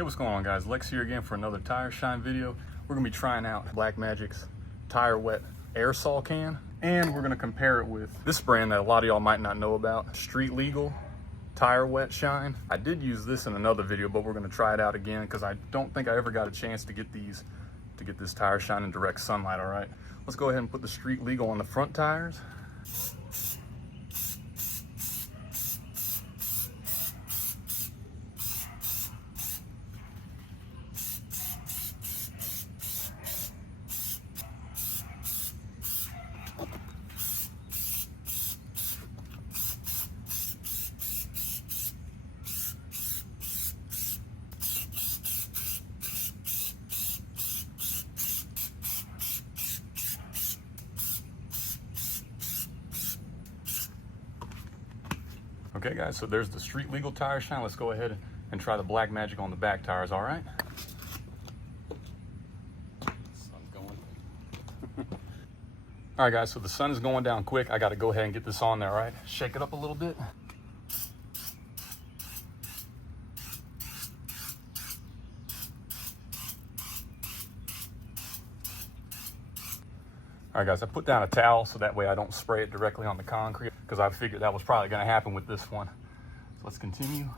Hey, what's going on, guys? Lex here again for another tire shine video. We're gonna be trying out Black Magic's Tire Wet Aerosol can, and we're gonna compare it with this brand that a lot of y'all might not know about, Street Legal Tire Wet Shine. I did use this in another video, but we're gonna try it out again because I don't think I ever got a chance to get this tire shine in direct sunlight. All right, let's go ahead and put the Street Legal on the front tires. Okay guys, so there's the Street Legal tire shine. Let's go ahead and try the Black Magic on the back tires, all right? Sun's going. All right guys, so the sun is going down quick. I gotta go ahead and get this on there, all right? Shake it up a little bit. All right guys, I put down a towel so that way I don't spray it directly on the concrete, because I figured that was probably gonna happen with this one. So let's continue.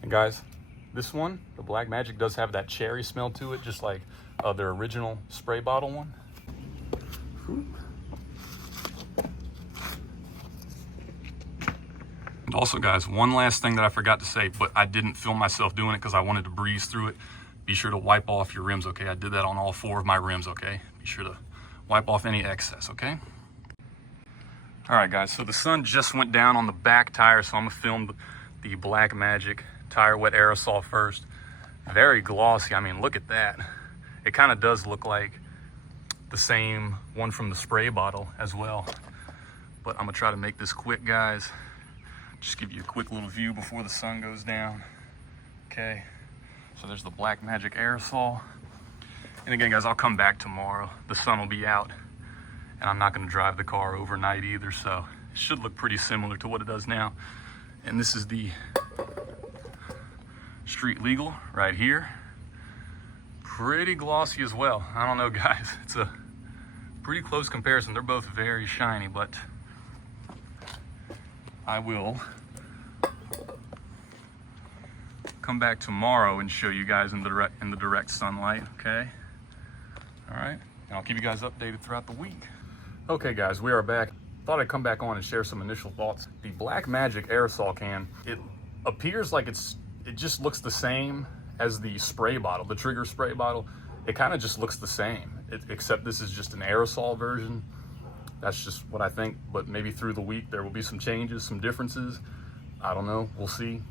And guys, this one, the Black Magic, does have that cherry smell to it, just like their original spray bottle one. And also guys, one last thing that I forgot to say, but I didn't film myself doing it because I wanted to breeze through it. Be sure to wipe off your rims, okay? I did that on all 4 of my rims, okay? Be sure to wipe off any excess, okay? All right guys, so the sun just went down on the back tire, so I'm gonna film the Black Magic Tire Wet Aerosol first. Very glossy. I mean, look at that. It kind of does look like the same one from the spray bottle as well. But I'm gonna try to make this quick, guys. Just give you a quick little view before the sun goes down. Okay, so there's the Black Magic Aerosol. And again, guys, I'll come back tomorrow. The sun will be out, and I'm not gonna drive the car overnight either, so it should look pretty similar to what it does now. And this is the Street Legal right here. Pretty glossy as well. I don't know, guys. It's a pretty close comparison. They're both very shiny, but I will come back tomorrow and show you guys in the direct sunlight, okay? All right, and I'll keep you guys updated throughout the week. Okay, guys, we are back. Thought I'd come back on and share some initial thoughts. The Black Magic Aerosol can, it appears like it just looks the same as the spray bottle, the trigger spray bottle. It kind of just looks the same, except this is just an aerosol version. That's just what I think, but maybe through the week there will be some changes, some differences. I don't know, we'll see.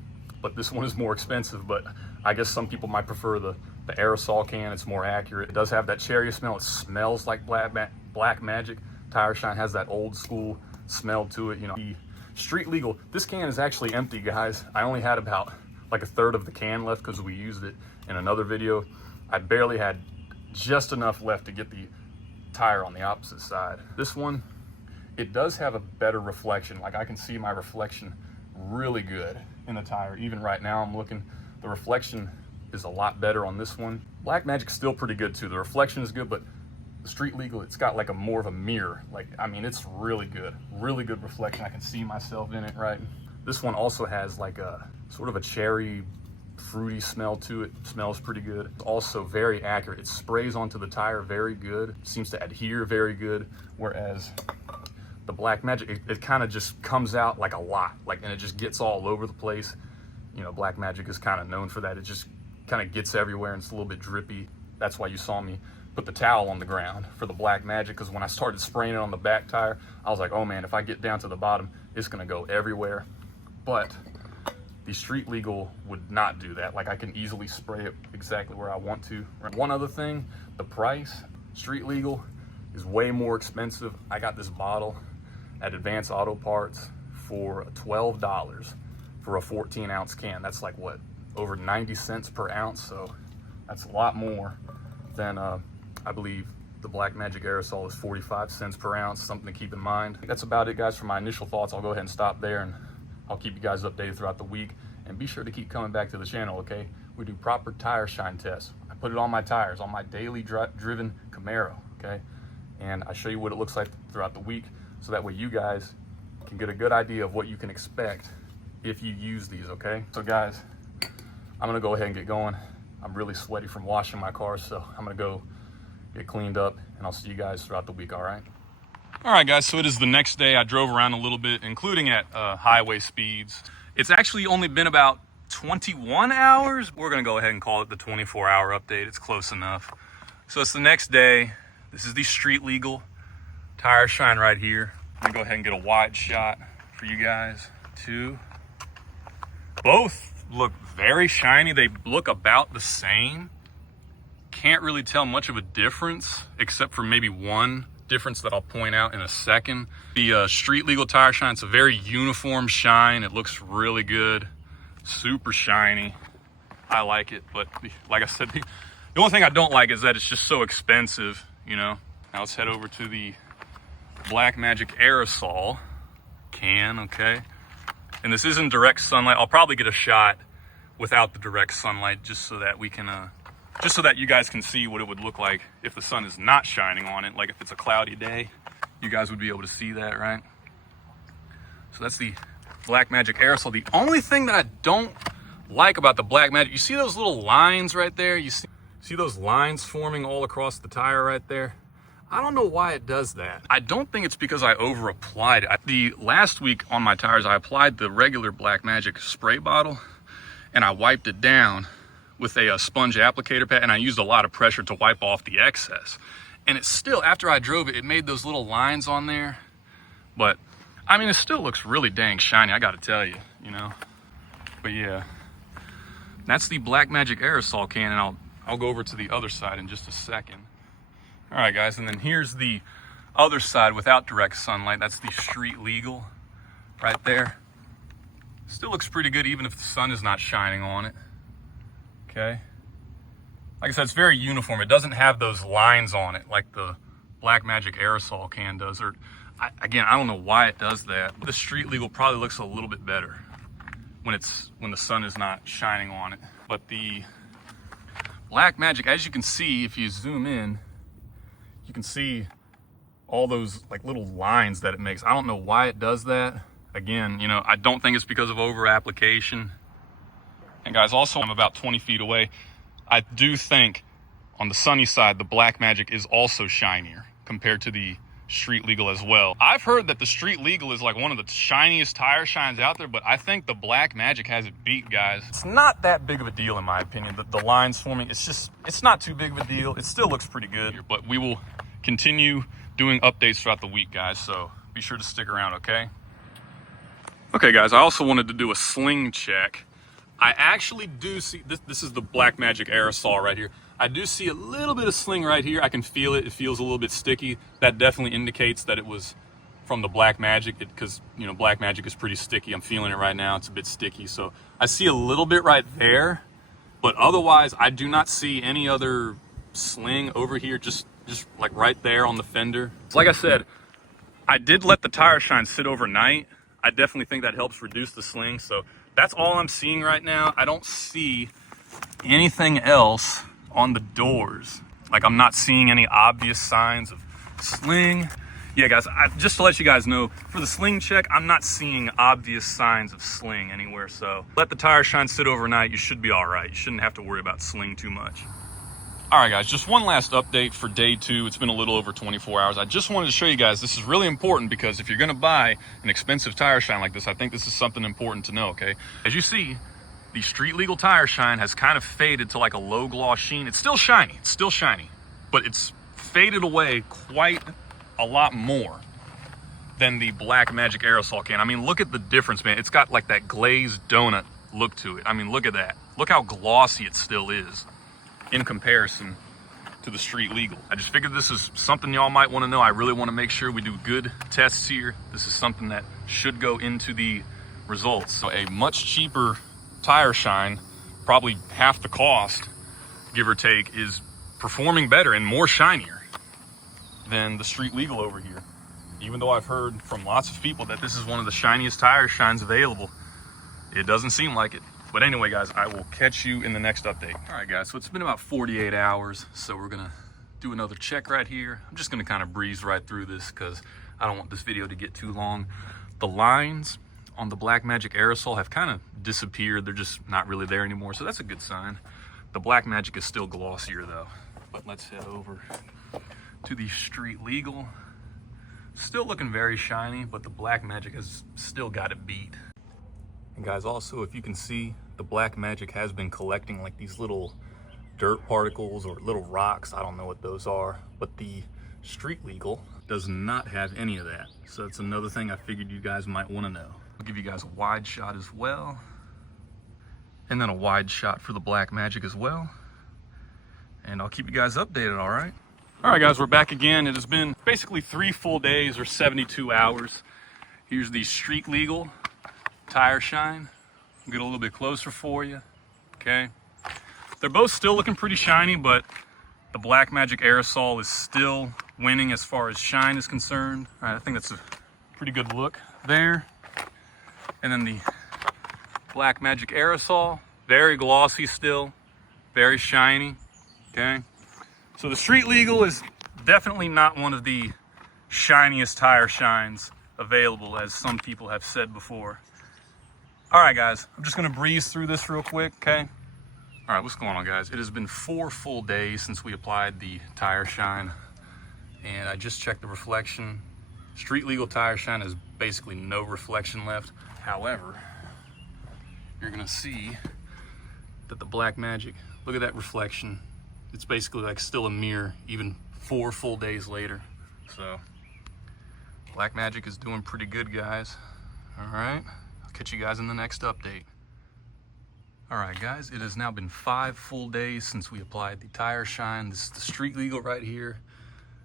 But this one is more expensive, but I guess some people might prefer the aerosol can. It's more accurate. It does have that cherry smell. It smells like Black Magic. Tire Shine has that old school smell to it. You know, the Street Legal, this can is actually empty, guys. I only had about like a third of the can left because we used it in another video. I barely had just enough left to get the tire on the opposite side. This one, it does have a better reflection. Like I can see my reflection really good in the tire. Even right now I'm looking, the reflection is a lot better on this one. Black Magic's still pretty good too. The reflection is good, but the Street Legal, it's got like more of a mirror. Like, I mean, it's really good reflection. I can see myself in it, right? This one also has like a sort of a cherry fruity smell to it. Smells pretty good. It's also very accurate. It sprays onto the tire very good. Seems to adhere very good. Whereas the Black Magic, it kind of just comes out like a lot, like, and it just gets all over the place. You know, Black Magic is kind of known for that. It just kind of gets everywhere and it's a little bit drippy. That's why you saw me put the towel on the ground for the Black Magic, because when I started spraying it on the back tire, I was like, oh man, if I get down to the bottom, it's gonna go everywhere. But the Street Legal would not do that. Like, I can easily spray it exactly where I want to. One other thing, the price. Street Legal is way more expensive. I got this bottle at Advanced Auto Parts for $12 for a 14-ounce can. That's like what, over 90 cents per ounce. So that's a lot more than I believe the Black Magic Aerosol is 45 cents per ounce, something to keep in mind. That's about it, guys, for my initial thoughts. I'll go ahead and stop there, and I'll keep you guys updated throughout the week. And be sure to keep coming back to the channel, okay? We do proper tire shine tests. I put it on my tires, on my daily driven Camaro, okay? And I show you what it looks like throughout the week, so that way you guys can get a good idea of what you can expect if you use these, okay? So guys, I'm gonna go ahead and get going. I'm really sweaty from washing my car, so I'm gonna go get cleaned up, and I'll see you guys throughout the week, all right? All right, guys, so it is the next day. I drove around a little bit, including at highway speeds. It's actually only been about 21 hours. We're gonna go ahead and call it the 24-hour update. It's close enough. So it's the next day. This is the street legal tire shine right here. I'm gonna go ahead and get a wide shot for you guys too. Both look very shiny. They look about the same. Can't really tell much of a difference, except for maybe one difference that I'll point out in a second. The street legal tire shine, it's a very uniform shine. It looks really good, super shiny. I like it, but like I said, the only thing I don't like is that it's just so expensive, you know. Now let's head over to the Black Magic Aerosol can, okay? And this isn't direct sunlight. I'll probably get a shot without the direct sunlight, just so that we can just so that you guys can see what it would look like if the sun is not shining on it. Like if it's a cloudy day, you guys would be able to see that, right? So that's the Black Magic Aerosol. The only thing that I don't like about the Black Magic, you see those little lines right there? You see those lines forming all across the tire right there? I don't know why it does that. I don't think it's because I over applied it. The last week on my tires, I applied the regular Black Magic spray bottle, and I wiped it down with a sponge applicator pad, and I used a lot of pressure to wipe off the excess. And it still, after I drove it, it made those little lines on there. But, I mean, it still looks really dang shiny, I gotta tell you, you know? But yeah, that's the Black Magic Aerosol can, and I'll go over to the other side in just a second. All right, guys, and then here's the other side without direct sunlight. That's the street legal right there. Still looks pretty good even if the sun is not shining on it. Okay, like I said, it's very uniform. It doesn't have those lines on it like the Black Magic Aerosol can does. Or again, I don't know why it does that. But the street legal probably looks a little bit better when the sun is not shining on it. But the Black Magic, as you can see, if you zoom in, you can see all those like little lines that it makes. I don't know why it does that. Again, you know, I don't think it's because of over application. And guys, also I'm about 20 feet away. I do think on the sunny side, the Black Magic is also shinier compared to the street legal as well. I've heard that the street legal is like one of the shiniest tire shines out there, but I think the Black Magic has it beat, guys. It's not that big of a deal in my opinion. The lines forming, it's not too big of a deal. It still looks pretty good, but we will continue doing updates throughout the week, guys. So be sure to stick around, okay? Okay, guys, I also wanted to do a sling check. I actually do see, this is the Black Magic Aerosol right here. I do see a little bit of sling right here. I can feel it. It feels a little bit sticky. That definitely indicates that it was from the Black Magic, because, you know, Black Magic is pretty sticky. I'm feeling it right now. It's a bit sticky. So I see a little bit right there, but otherwise I do not see any other sling over here, just like right there on the fender. Like I said, I did let the tire shine sit overnight. I definitely think that helps reduce the sling. So that's all I'm seeing right now. I don't see anything else on the doors. Like, I'm not seeing any obvious signs of sling. Yeah, guys, just to let you guys know, for the sling check, I'm not seeing obvious signs of sling anywhere. So let the tire shine sit overnight. You should be all right. You shouldn't have to worry about sling too much. All right, guys, just one last update for day 2. It's been a little over 24 hours. I just wanted to show you guys, this is really important, because if you're gonna buy an expensive tire shine like this, I think this is something important to know, okay? As you see, the street legal tire shine has kind of faded to like a low gloss sheen. It's still shiny, but it's faded away quite a lot more than the Black Magic Aerosol can. I mean, look at the difference, man. It's got like that glazed donut look to it. I mean, look at that. Look how glossy it still is in comparison to the street legal. I just figured this is something y'all might want to know. I really want to make sure we do good tests here. This is something that should go into the results. So a much cheaper tire shine, probably half the cost, give or take, is performing better and more shinier than the street legal over here. Even though I've heard from lots of people that this is one of the shiniest tire shines available, it doesn't seem like it. But anyway, guys, I will catch you in the next update. All right, guys, so it's been about 48 hours, so we're gonna do another check right here. I'm just gonna kind of breeze right through this because I don't want this video to get too long. The lines on the Blackmagic Aerosol have kind of disappeared. They're just not really there anymore, so that's a good sign. The Blackmagic is still glossier though. But let's head over to the street legal. Still looking very shiny, but the Blackmagic has still got it beat. And guys, also, if you can see, the Blackmagic has been collecting like these little dirt particles or little rocks. I don't know what those are, but the street legal does not have any of that. So it's another thing I figured you guys might want to know. I'll give you guys a wide shot as well, and then a wide shot for the Blackmagic as well. And I'll keep you guys updated, all right? All right, guys, we're back again. It has been basically 3 full days or 72 hours. Here's the street legal tire shine. I'll get a little bit closer for you, okay? They're both still looking pretty shiny, but the Blackmagic Aerosol is still winning as far as shine is concerned. All right, I think that's a pretty good look there. And then the Blackmagic Aerosol, very glossy still, very shiny, okay? So the street legal is definitely not one of the shiniest tire shines available, as some people have said before. All right, guys, I'm just gonna breeze through this real quick, okay? All right, what's going on, guys? It has been 4 full days since we applied the tire shine, and I just checked the reflection. Street legal tire shine has basically no reflection left. However, you're gonna see that the Blackmagic, look at that reflection. It's basically like still a mirror, even 4 full days later. So Blackmagic is doing pretty good, guys. All right, I'll catch you guys in the next update. All right, guys, it has now been 5 full days since we applied the tire shine. This is the street legal right here.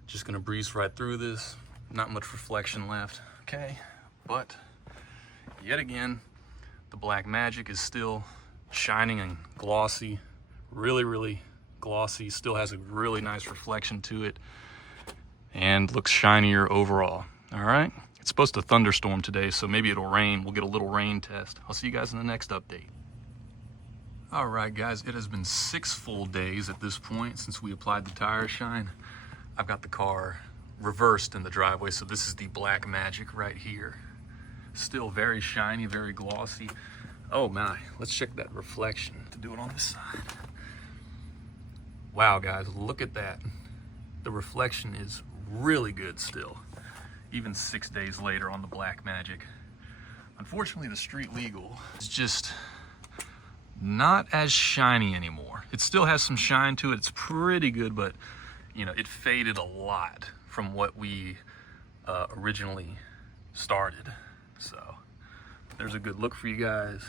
Just gonna breeze right through this. Not much reflection left, okay? But yet again, the Blackmagic is still shining and glossy, really glossy. Still has a really nice reflection to it and looks shinier overall. All right, it's supposed to thunderstorm today, so maybe it'll rain. We'll get a little rain test. I'll see you guys in the next update. All right, guys, it has been 6 full days at this point since we applied the tire shine. I've got the car reversed in the driveway, so this is the Blackmagic right here. Still very shiny, very glossy. Oh my, let's check that reflection to do it on this side. Wow, guys, look at that. The reflection is really good still, even 6 days later on the Blackmagic. Unfortunately, the street legal is just not as shiny anymore. It still has some shine to it. It's pretty good, but you know, it faded a lot from what we originally started. So there's a good look for you guys.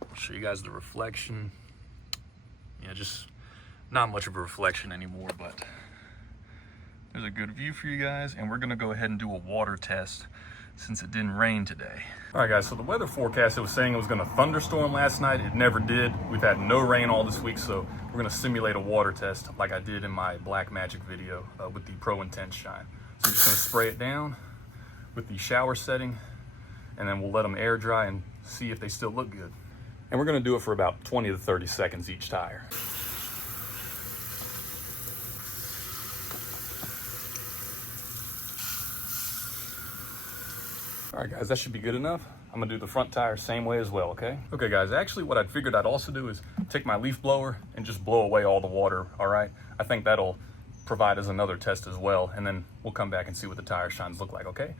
I'll show you guys the reflection. Yeah, just not much of a reflection anymore, but there's a good view for you guys. And we're gonna go ahead and do a water test since it didn't rain today. All right, guys, so the weather forecast, it was saying it was gonna thunderstorm last night. It never did. We've had no rain all this week, so we're gonna simulate a water test like I did in my Blackmagic video with the Pro Intense Shine. So I'm just gonna spray it down with the shower setting, and then we'll let them air dry and see if they still look good. And we're gonna do it for about 20 to 30 seconds each tire. All right, guys, that should be good enough. I'm gonna do the front tire same way as well, okay? Okay, guys, actually what I figured I'd also do is take my leaf blower and just blow away all the water, all right? I think that'll provide us another test as well, and then we'll come back and see what the tire shines look like, okay?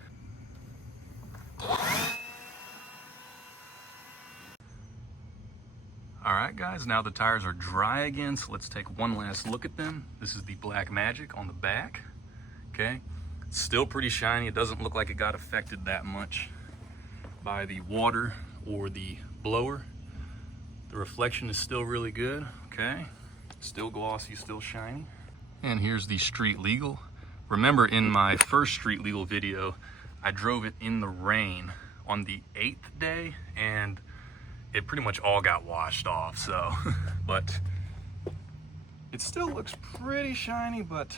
All right, guys, now the tires are dry again, so let's take one last look at them. This is the Blackmagic on the back, okay? It's still pretty shiny. It doesn't look like it got affected that much by the water or the blower. The reflection is still really good, okay? Still glossy, still shiny. And here's the street legal. Remember in my first street legal video, I drove it in the rain on the 8th day, and it pretty much all got washed off. So, but it still looks pretty shiny. But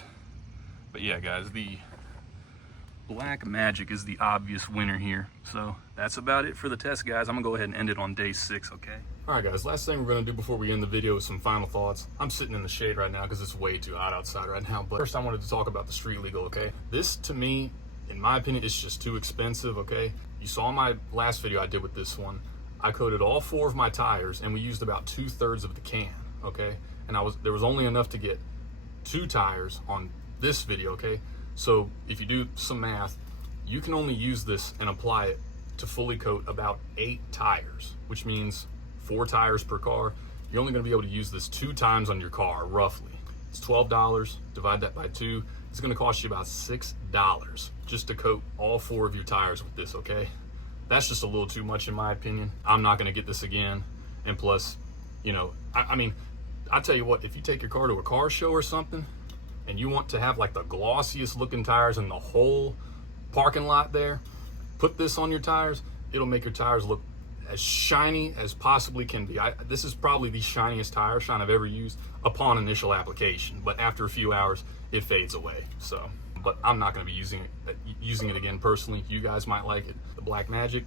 yeah, guys, the Black Magic is the obvious winner here. So that's about it for the test, guys. I'm gonna go ahead and end it on day 6, okay? All right, guys, last thing we're gonna do before we end the video is some final thoughts. I'm sitting in the shade right now because it's way too hot outside right now, but first I wanted to talk about the Street Legal, okay? This, to me, in my opinion, is just too expensive, okay? You saw my last video I did with this one. I coated all 4 of my tires and we used about 2/3 of the can, okay? And there was only enough to get 2 tires on this video, okay? So if you do some math, you can only use this and apply it to fully coat about 8 tires, which means 4 tires per car. You're only gonna be able to use this 2 times on your car, roughly. It's $12, divide that by 2. It's gonna cost you about $6 just to coat all 4 of your tires with this, okay? That's just a little too much in my opinion. I'm not gonna get this again. And plus, you know, I mean, I'll tell you what, if you take your car to a car show or something, and you want to have like the glossiest looking tires in the whole parking lot there, put this on your tires. It'll make your tires look as shiny as possibly can be. This is probably the shiniest tire shine I've ever used upon initial application, but after a few hours, it fades away. So, but I'm not gonna be using it again personally. You guys might like it. The Black Magic,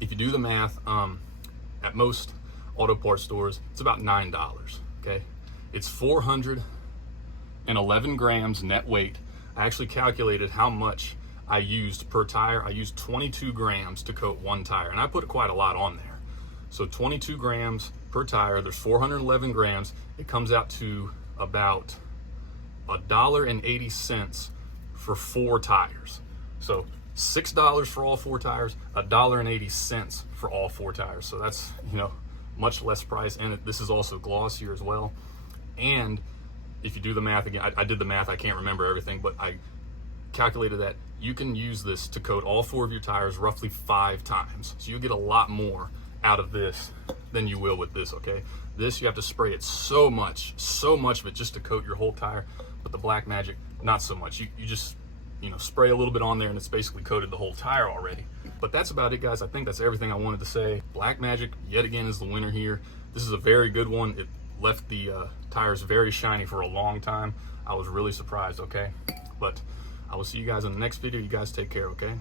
if you do the math, at most auto parts stores, it's about $9, okay? It's 411 grams net weight. I actually calculated how much I used per tire. I used 22 grams to coat 1 tire, and I put quite a lot on there. So 22 grams per tire, there's 411 grams. It comes out to about $1.80 for 4 tires. So $6 for all 4 tires, $1.80 for all 4 tires. So that's, you know, much less price, and this is also glossier as well. And if you do the math again, I did the math, I can't remember everything, but I calculated that you can use this to coat all 4 of your tires roughly 5 times. So you'll get a lot more out of this than you will with this, okay? This, you have to spray it so much of it just to coat your whole tire. But the Black Magic, not so much. You just, you know, spray a little bit on there and it's basically coated the whole tire already. But that's about it, guys. I think that's everything I wanted to say. Black Magic, yet again, is the winner here. This is a very good one. It left the tires very shiny for a long time. I was really surprised, okay? But I will see you guys in the next video. You guys take care, okay?